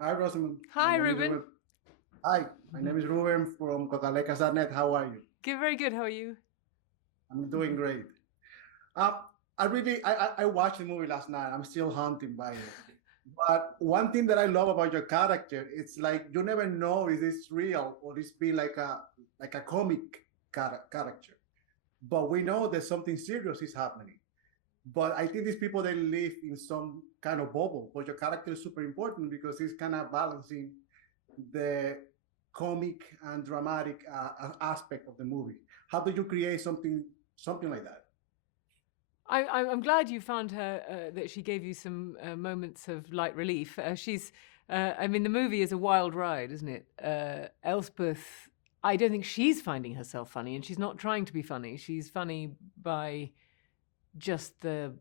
Hi, Rosamund. My Hi, name is Ruben. Ruben. Hi, my name is Ruben from Cotalecas.net. How are you? Good, very good. How are you? I'm doing great. Um, I watched the movie last night. I'm still haunted by it. But one thing that I love about your character, it's like you never know is this real or this be like a comic character. But we know that something serious is happening. But I think these people they live in some kind of bubble. But your character is super important because it's kind of balancing the comic and dramatic aspect of the movie. How do you create something like that? I'm glad you found her, that she gave you some moments of light relief. I mean, the movie is a wild ride, isn't it? Elspeth, I don't think she's finding herself funny, and she's not trying to be funny. She's funny by just the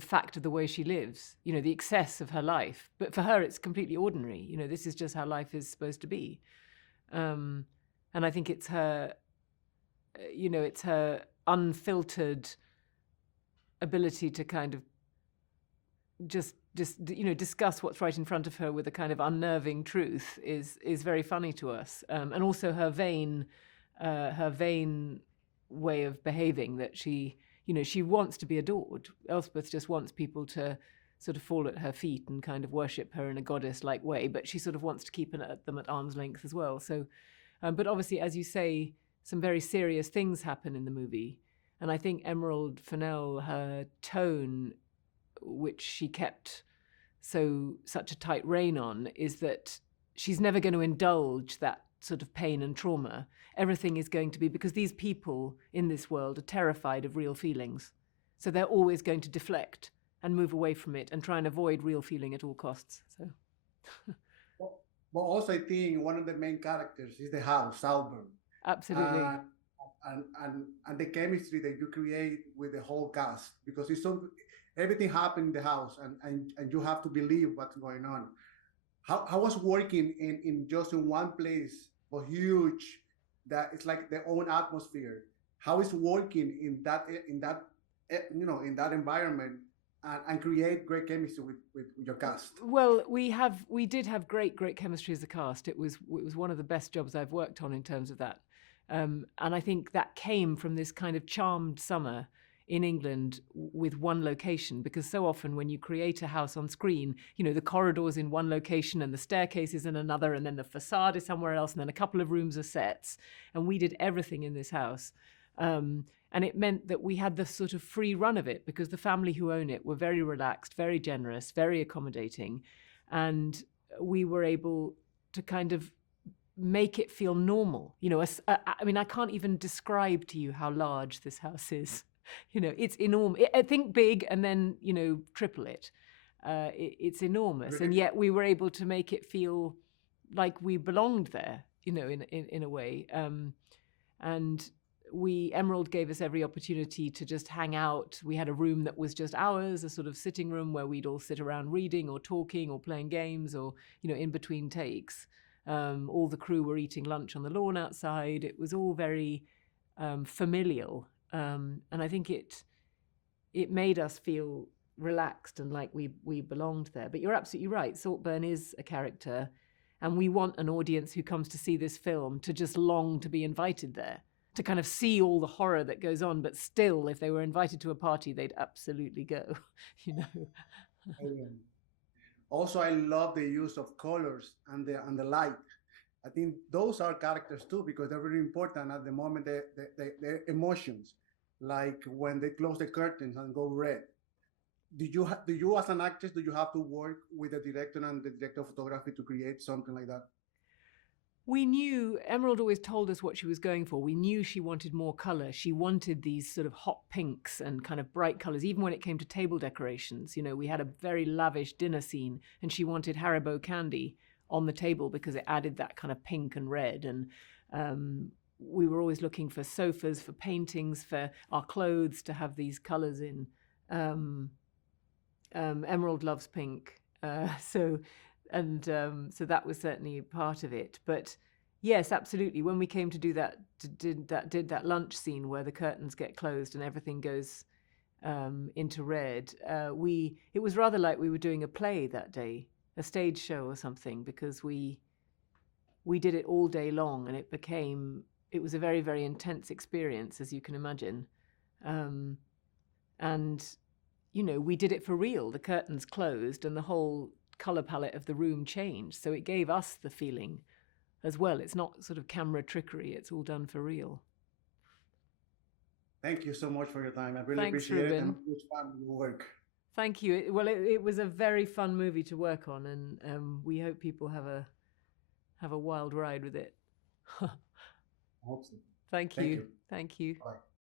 fact of the way she lives, the excess of her life. But for her, it's completely ordinary. This is just how life is supposed to be. Um, and I think it's her unfiltered ability to kind of just discuss what's right in front of her with a kind of unnerving truth is very funny to us, and also her vain way of behaving, that she wants to be adored. Elspeth just wants people to sort of fall at her feet and kind of worship her in a goddess like way, but she sort of wants to keep them at arm's length as well. So but obviously, as you say, some very serious things happen in the movie. And I think Emerald Fennell, her tone, which she kept such a tight rein on, is that she's never going to indulge that sort of pain and trauma. Everything is going to be, because these people in this world are terrified of real feelings. So they're always going to deflect and move away from it and try and avoid real feeling at all costs. So But also, I think one of the main characters is the house, SALTBURN, absolutely. and and the chemistry that you create with the whole cast because it's so everything happened in the house and you have to believe what's going on. How was working in just in one place, but huge, that it's like their own atmosphere. How is working in that environment and create great chemistry with your cast. Well, we did have great chemistry as a cast. It was one of the best jobs I've worked on in terms of that, and I think that came from this kind of charmed summer in England with one location. Because so often when you create a house on screen, the corridor's in one location and the staircase is in another, and then the facade is somewhere else, and then a couple of rooms are sets, and we did everything in this house. And it meant that we had the sort of free run of it, because the family who own it were very relaxed, very generous, very accommodating. And we were able to kind of make it feel normal. I mean, I can't even describe to you how large this house is. It's enormous. I think big and then, triple it. It's enormous. And Really? yet we were able to make it feel like we belonged there, in a way. And Emerald gave us every opportunity to just hang out. We had a room that was just ours, a sort of sitting room where we'd all sit around reading or talking or playing games, or in between takes. All the crew were eating lunch on the lawn outside. It was all very familial, and I think it made us feel relaxed and like we belonged there. But you're absolutely right. Saltburn is a character, and we want an audience who comes to see this film to just long to be invited there, to kind of see all the horror that goes on. But still, if they were invited to a party, they'd absolutely go. you know. Also, I love the use of colors and the light. I think those are characters too because they're really important at the moment. The emotions, like when they close the curtains and go red. Do you as an actress do you have to work with the director and the director of photography to create something like that? We knew Emerald always told us what she was going for. We knew she wanted more color. She wanted these sort of hot pinks and kind of bright colors, even when it came to table decorations. We had a very lavish dinner scene, and she wanted Haribo candy on the table because it added that kind of pink and red. And we were always looking for sofas, for paintings, for our clothes to have these colors in. Um, Emerald loves pink, so so that was certainly part of it. But yes, absolutely. When we came to do that, did that lunch scene where the curtains get closed and everything goes into red, it was rather like we were doing a play that day. a stage show or something, because we did it all day long, and it was a very, very intense experience, as you can imagine. And, we did it for real. The curtains closed and the whole color palette of the room changed. So it gave us the feeling as well. It's not sort of camera trickery. It's all done for real. Thank you so much for your time. I really Thanks, appreciate Ruben. it. And it was fun with your work. Thank you. It was a very fun movie to work on, and we hope people have a wild ride with it. I hope so. Thank Thank you. you. Thank you. Bye.